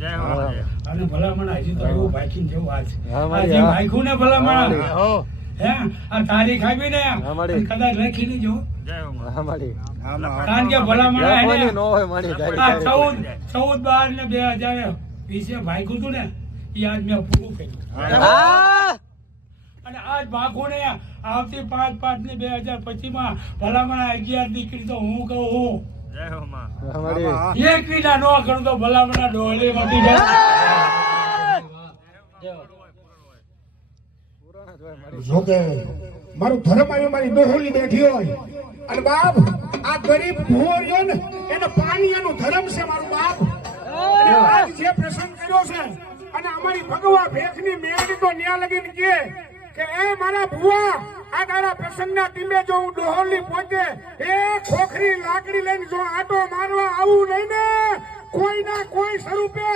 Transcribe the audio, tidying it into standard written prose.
અને ભલામણ હજી તો એવું ભાઈકી જેવું આજ ભાઈકું ને ભલામણ હે આ તારીખ આવી ને કદાચ લખી લેજો કારણ કે ભલામણ 14/12/2020 ભાઈકું હતું ને એ આજ મેં પૂરું કર્યું અને આજ ભાગો ને આવતી 5/5/2025 માં ભલામણ 11 દીકરી તો હું કહું હું એક વિના નો કરું તો ભલામણ ડોલી વધી જાય જોકે મારું ધર્મ આવ્યો મારી ડોહોલી બેઠી હોય અને બાપ આ ગરીબ ભૂવો રહ્યો ને એને પાણી એનું ધર્મ છે મારું બાપ અને આજ જે પ્રસંગ કર્યો છે અને અમારી ભગવા ભેખની મેળી તો ન્યા લગીને કે એ મારા ભુવા આ તારા પ્રસંગના ટીમે જો હું ડોહોલી પહોંચે એ ખોખરી લાકડી લઈને જો આટો મારવા આવું નહીં ને કોઈ ના કોઈ સ્વરૂપે